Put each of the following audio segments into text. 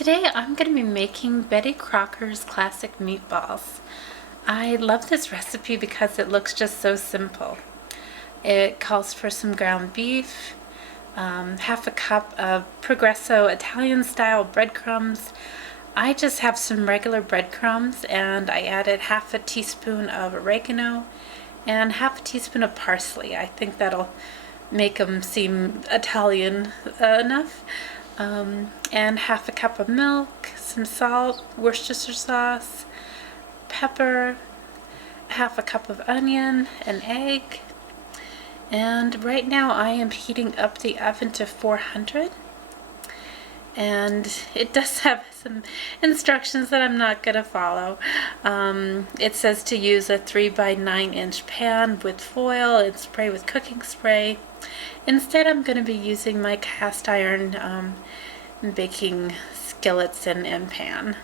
Today I'm going to be making Betty Crocker's classic meatballs. I love this recipe because it looks just so simple. It calls for some ground beef, half a cup of Progresso Italian style breadcrumbs. I just have some regular breadcrumbs and I added half a teaspoon of oregano and half a teaspoon of parsley. I think that'll make them seem Italian enough. And half a cup of milk, some salt, Worcestershire sauce, pepper, half a cup of onion, an egg. And right now I am heating up the oven to 400. And it does have some instructions that I'm not going to follow. It says to use a 3 by 9 inch pan with foil and spray with cooking spray. Instead, I'm going to be using my cast iron baking skillets and pan.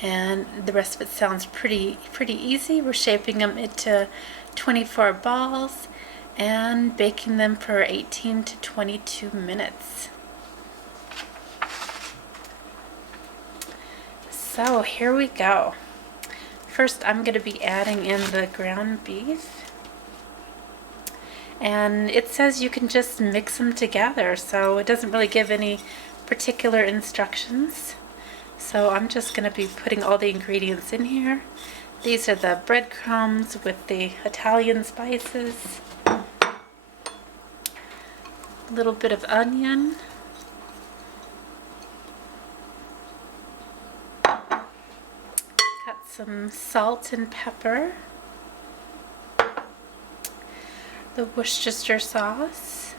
And the rest of it sounds pretty easy. We're shaping them into 24 balls and baking them for 18 to 22 minutes. So here we go. First, I'm going to be adding in the ground beef. And it says you can just mix them together, so it doesn't really give any particular instructions. So I'm just going to be putting all the ingredients in here. These are the breadcrumbs with the Italian spices, a little bit of onion, got some salt and pepper, the Worcestershire sauce,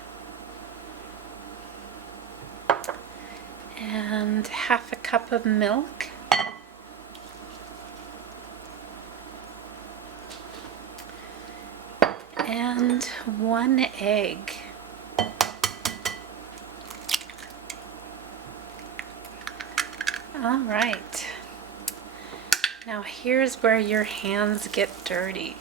and half a cup of milk, and 1 egg. All right. Now here's where your hands get dirty.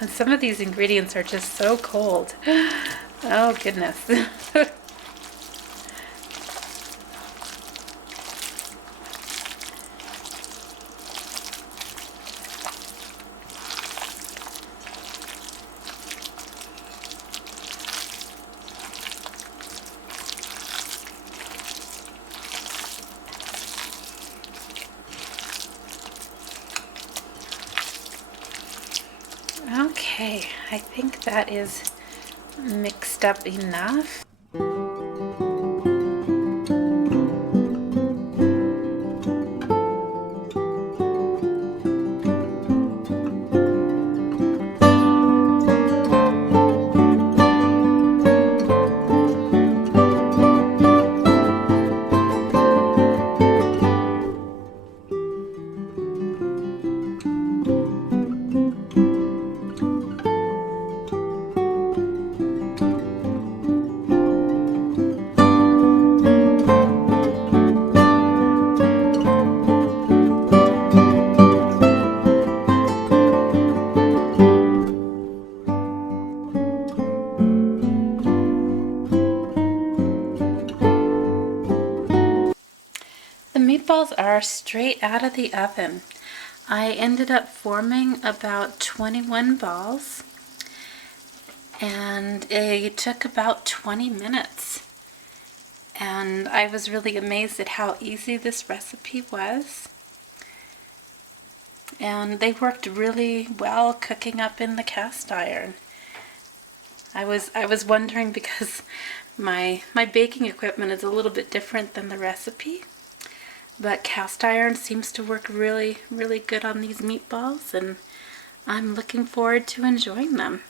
And some of these ingredients are just so cold. Oh goodness. Okay, I think that is mixed up enough. The meatballs are straight out of the oven. I ended up forming about 21 balls and it took about 20 minutes. And I was really amazed at how easy this recipe was. And they worked really well cooking up in the cast iron. I was wondering because my baking equipment is a little bit different than the recipe. But cast iron seems to work really good on these meatballs, and I'm looking forward to enjoying them.